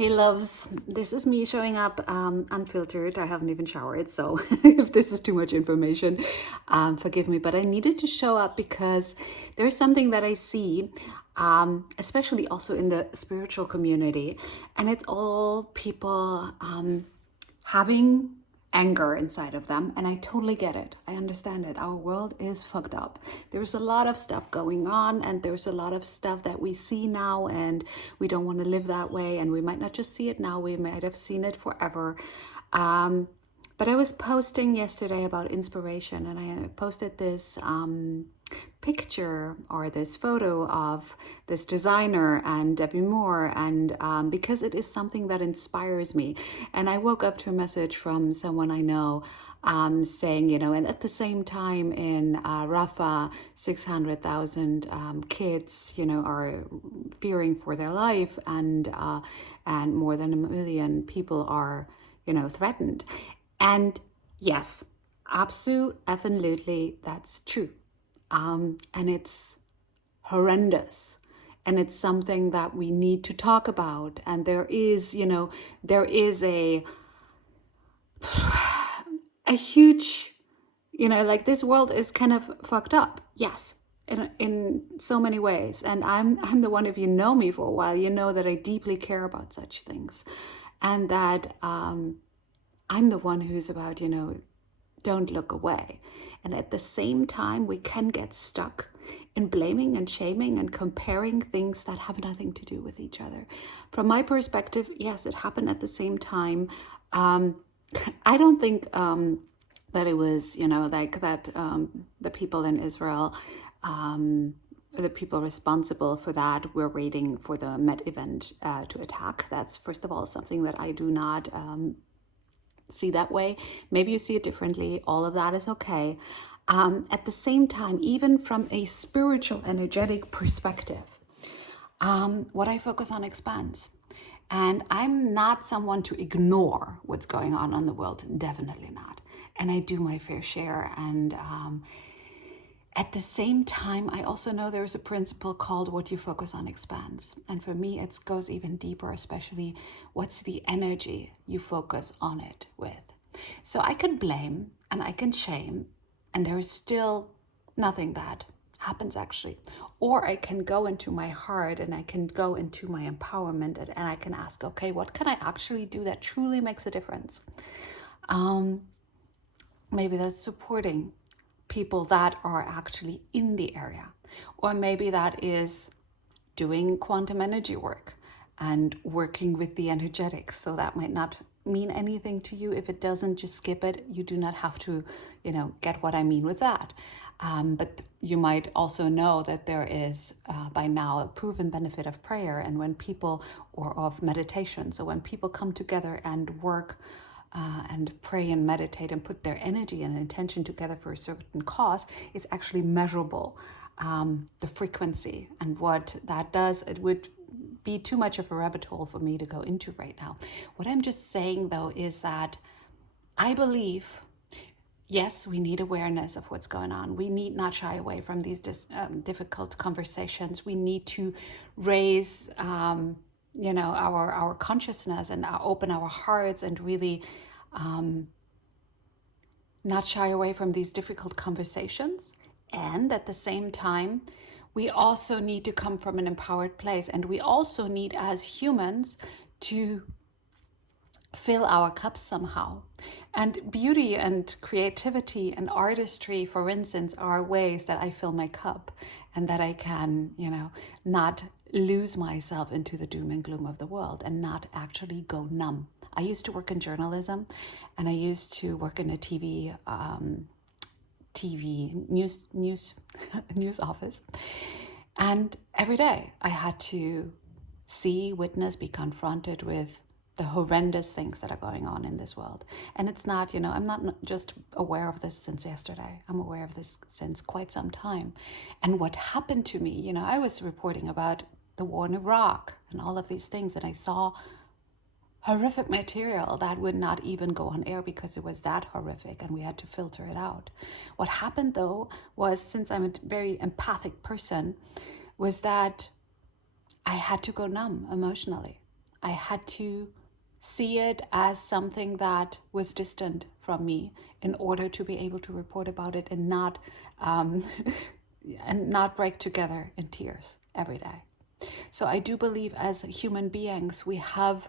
Hey loves, this is me showing up unfiltered. I haven't even showered, so if this is too much information, forgive me. But I needed to show up because there's something that I see, especially also in the spiritual community, and it's all people having anger inside of them, and I totally get it. I understand it. Our world is fucked up. There's a lot of stuff going on, and there's a lot of stuff that we see now, and we don't want to live that way, and we might not just see it now, we might have seen it forever. But I was posting yesterday about inspiration, and I posted this picture or this photo of this designer and Debbie Moore, and because it is something that inspires me. And I woke up to a message from someone I know saying, and at the same time in Rafah, 600,000 kids, are fearing for their life, and more than 1 million people are, threatened. And yes, absolutely, that's true. And it's horrendous. And it's something that we need to talk about. And there is a huge, like this world is kind of fucked up. Yes, in so many ways. And I'm the one, if you know me for a while, you know that I deeply care about such things. And that I'm the one who's about, don't look away. And at the same time, we can get stuck in blaming and shaming and comparing things that have nothing to do with each other. From my perspective, yes, it happened at the same time. I don't think that it was, like that the people in Israel, the people responsible for that were waiting for the Met event to attack. That's, first of all, something that I do not see that way. Maybe you see it differently. All of that is okay. At the same time, even from a spiritual, energetic perspective, what I focus on expands. And I'm not someone to ignore what's going on in the world. Definitely not. And I do my fair share. And at the same time, I also know there's a principle called what you focus on expands. And for me, it goes even deeper, especially what's the energy you focus on it with. So I can blame and I can shame, and there's still nothing that happens actually. Or I can go into my heart and I can go into my empowerment, and I can ask, okay, what can I actually do that truly makes a difference? Maybe that's supporting people that are actually in the area. Or maybe that is doing quantum energy work and working with the energetics. So that might not mean anything to you. If it doesn't, just skip it. You do not have to, get what I mean with that. But you might also know that there is by now a proven benefit of prayer, and when people, or of meditation. So when people come together and work and pray and meditate and put their energy and intention together for a certain cause, it's actually measurable, the frequency. And what that does, it would be too much of a rabbit hole for me to go into right now. What I'm just saying, though, is that I believe, yes, we need awareness of what's going on. We need not shy away from these difficult conversations. We need to raise our consciousness and open our hearts and really not shy away from these difficult conversations. And at the same time, we also need to come from an empowered place, and we also need, as humans, to fill our cups somehow. And beauty and creativity and artistry, for instance, are ways that I fill my cup, and that I can, not lose myself into the doom and gloom of the world and not actually go numb. I used to work in journalism, and I used to work in a TV news news office, and every day I had to see, witness, be confronted with the horrendous things that are going on in this world. And it's not, I'm not just aware of this since yesterday. I'm aware of this since quite some time. And what happened to me, I was reporting about the war in Iraq and all of these things, and I saw horrific material that would not even go on air because it was that horrific, and we had to filter it out. What happened, though, was, since I'm a very empathic person, was that I had to go numb emotionally. I had to see it as something that was distant from me in order to be able to report about it um, and not break together in tears every day. So I do believe as human beings, we have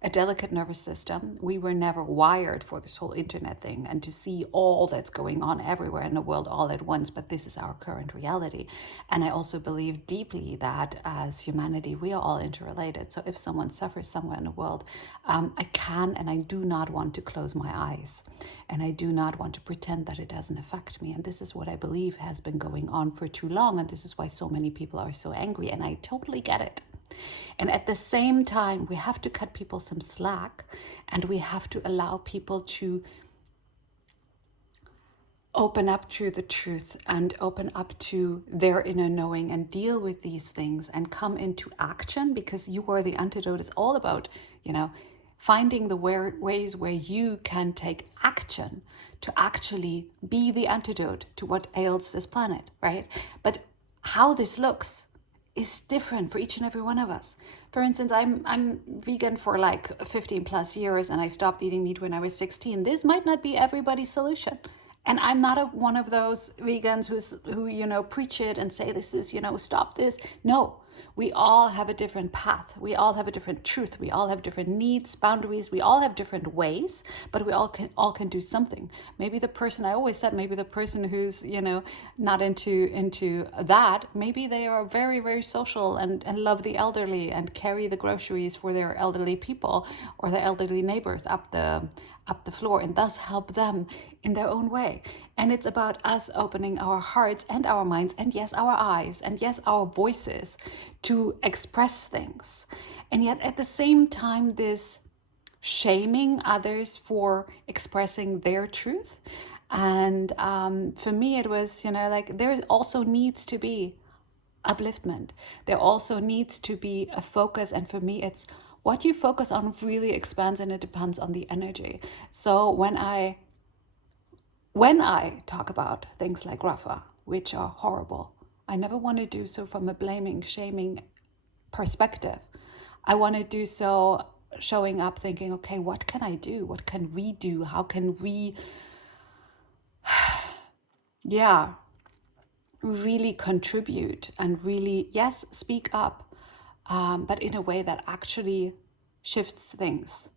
a delicate nervous system. We were never wired for this whole internet thing and to see all that's going on everywhere in the world all at once, but this is our current reality. And I also believe deeply that as humanity, we are all interrelated. So if someone suffers somewhere in the world, I can and I do not want to close my eyes. And I do not want to pretend that it doesn't affect me. And this is what I believe has been going on for too long. And this is why so many people are so angry. And I totally get it. And at the same time, we have to cut people some slack, and we have to allow people to open up to the truth and open up to their inner knowing and deal with these things and come into action, because you are the antidote. It's all about, finding the ways where you can take action to actually be the antidote to what ails this planet, right? But how this looks is different for each and every one of us. For instance, I'm vegan for like 15 plus years, and I stopped eating meat when I was 16. This might not be everybody's solution. And I'm not one of those vegans who preach it and say this is, stop this. No, we all have a different path. We all have a different truth. We all have different needs, boundaries. We all have different ways, but we all can do something. Maybe the person, I always said, maybe the person who's, not into that, maybe they are very, very social and love the elderly and carry the groceries for their elderly people or their elderly neighbors up the floor, and thus help them in their own way. And it's about us opening our hearts and our minds, and yes, our eyes, and yes, our voices to express things. And yet at the same time, this shaming others for expressing their truth. And for me, it was, there also needs to be upliftment. There also needs to be a focus. And for me, it's what you focus on really expands, and it depends on the energy. So when I talk about things like Rafah, which are horrible, I never want to do so from a blaming, shaming perspective. I want to do so showing up thinking, okay, what can I do? What can we do? How can we, really contribute and really, yes, speak up, but in a way that actually shifts things.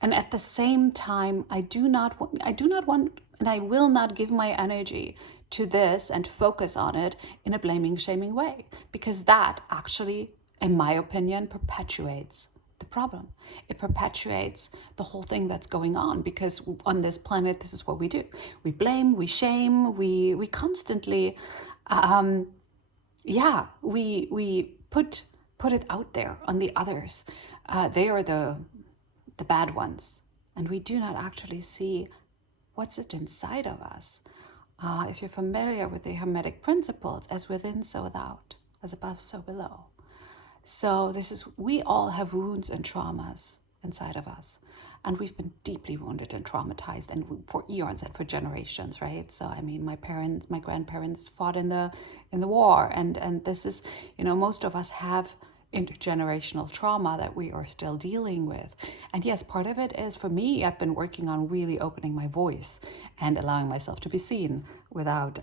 And at the same time, I do not want, and I will not give my energy to this and focus on it in a blaming, shaming way, because that actually, in my opinion, perpetuates the problem. It perpetuates the whole thing that's going on, because on this planet, this is what we do. We blame, we shame, we constantly, we put it out there on the others. They are the bad ones, and we do not actually see what's it inside of us. If you're familiar with the Hermetic principles, as within, so without, as above, so below. So we all have wounds and traumas inside of us, and we've been deeply wounded and traumatized, and for eons and for generations, right? So I mean, my grandparents fought in the war, and this is, most of us have intergenerational trauma that we are still dealing with. And yes, part of it is, for me, I've been working on really opening my voice and allowing myself to be seen without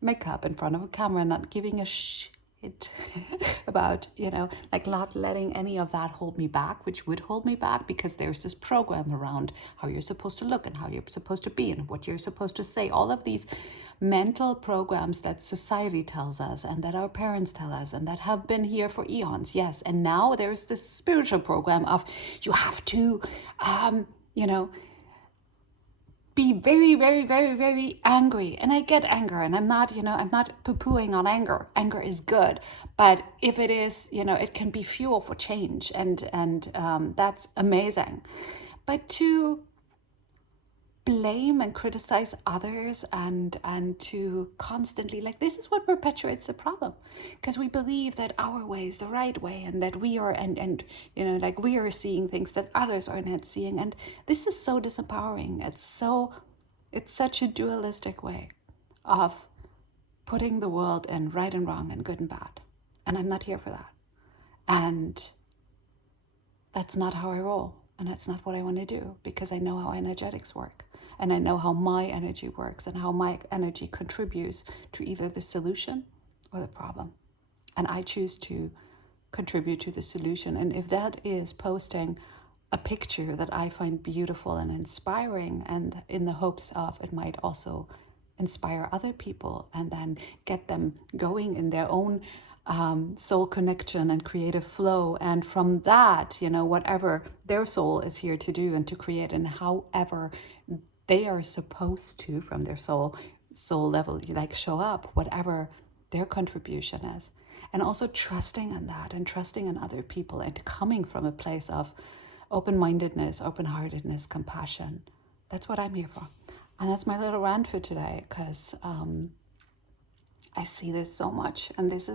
makeup in front of a camera, not giving a shit about, not letting any of that hold me back, which would hold me back, because there's this program around how you're supposed to look and how you're supposed to be and what you're supposed to say. All of these mental programs that society tells us and that our parents tell us and that have been here for eons. Yes. And now there's this spiritual program of you have to, be very, very, very, very angry. And I get anger, and I'm not poo-pooing on anger. Anger is good. But if it is, it can be fuel for change, and that's amazing. But to blame and criticize others and to constantly, this is what perpetuates the problem, because we believe that our way is the right way, and that we are and we are seeing things that others are not seeing, and this is so disempowering. It's such a dualistic way of putting the world in right and wrong and good and bad, and I'm not here for that. And That's not how I roll. And that's not what I want to do, because I know how energetics work. And I know how my energy works and how my energy contributes to either the solution or the problem. And I choose to contribute to the solution. And if that is posting a picture that I find beautiful and inspiring, and in the hopes of it might also inspire other people and then get them going in their own soul connection and creative flow, and from that, whatever their soul is here to do and to create, and however they are supposed to, from their soul level, like show up, whatever their contribution is. And also trusting in that, and trusting in other people, and coming from a place of open-mindedness, open-heartedness, compassion. That's what I'm here for. And that's my little rant for today, because I see this so much. And this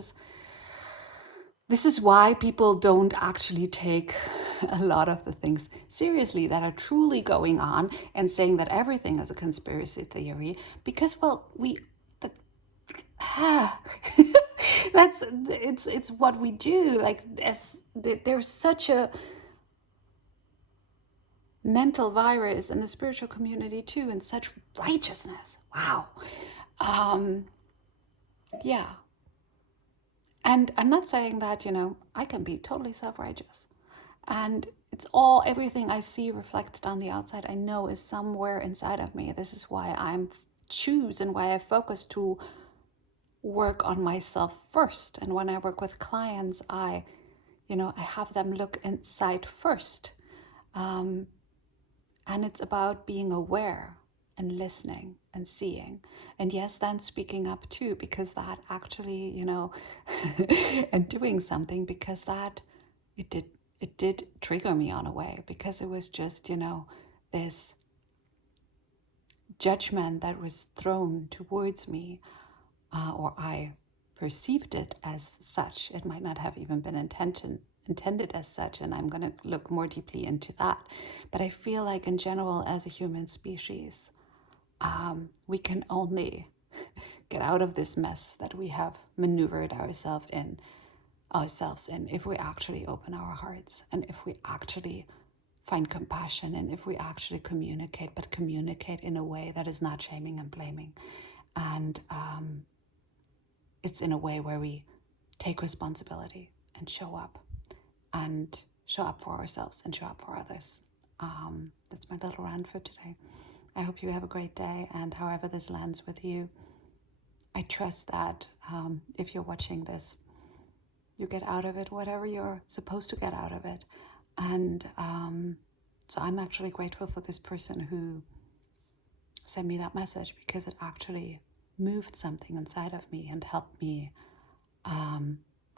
is why people don't actually take a lot of the things seriously that are truly going on, and saying that everything is a conspiracy theory, because, well, it's what we do. Like, there's such a mental virus in the spiritual community too, and such righteousness. Wow. Yeah. And I'm not saying that, I can be totally self-righteous. And it's everything I see reflected on the outside, I know is somewhere inside of me. This is why I'm choose and why I focus to work on myself first. And when I work with clients, I have them look inside first. And it's about being aware and listening and seeing. And yes, then speaking up too, because that actually, and doing something, because that it did trigger me on a way, because it was just, this judgment that was thrown towards me, or I perceived it as such. It might not have even been intended as such, and I'm going to look more deeply into that. But I feel like in general, as a human species, we can only get out of this mess that we have maneuvered ourselves in if we actually open our hearts, and if we actually find compassion, and if we actually communicate, but communicate in a way that is not shaming and blaming. And it's in a way where we take responsibility and show up for ourselves and show up for others. That's my little rant for today. I hope you have a great day, and however this lands with you, I trust that if you're watching this, you get out of it whatever you're supposed to get out of it. And so I'm actually grateful for this person who sent me that message, because it actually moved something inside of me and helped me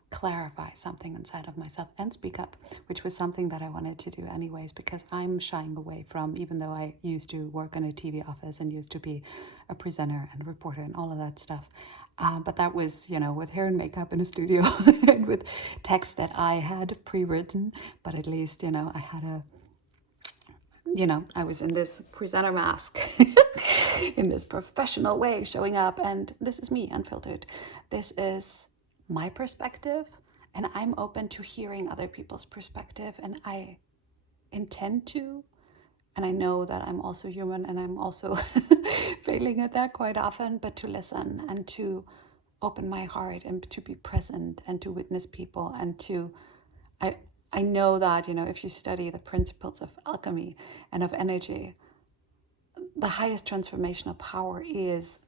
clarify something inside of myself and speak up, which was something that I wanted to do anyways, because I'm shying away from, even though I used to work in a TV office and used to be a presenter and reporter and all of that stuff. But that was, with hair and makeup in a studio and with text that I had pre-written. But at least, I had I was in this presenter mask in this professional way, showing up. And this is me, unfiltered. This is my perspective, and I'm open to hearing other people's perspective, and I intend to. And I know that I'm also human, and I'm also failing at that quite often, but to listen and to open my heart and to be present and to witness people, and to, I know that, if you study the principles of alchemy and of energy, the highest transformational power is,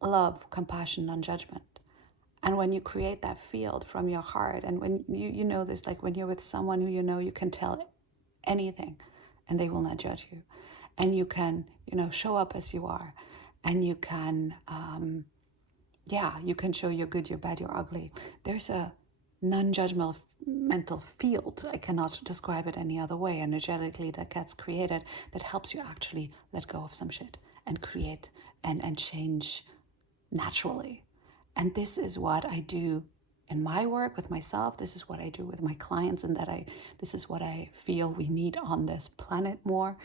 love, compassion, non-judgment. And when you create that field from your heart, and when you know this, like when you're with someone who you can tell anything and they will not judge you, and you can show up as you are, and you can you can show you're good, you're bad, you're ugly. There's a non-judgmental mental field, I cannot describe it any other way, energetically, that gets created, that helps you actually let go of some shit and create and change naturally. And this is what I do in my work with myself. This is what I do with my clients, and this is what I feel we need on this planet more.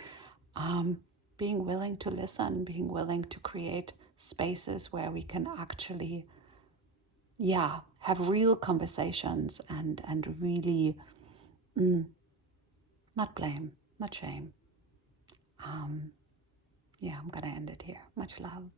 Being willing to listen, being willing to create spaces where we can actually, have real conversations and really Not blame, not shame. Yeah, I'm gonna end it here. Much love.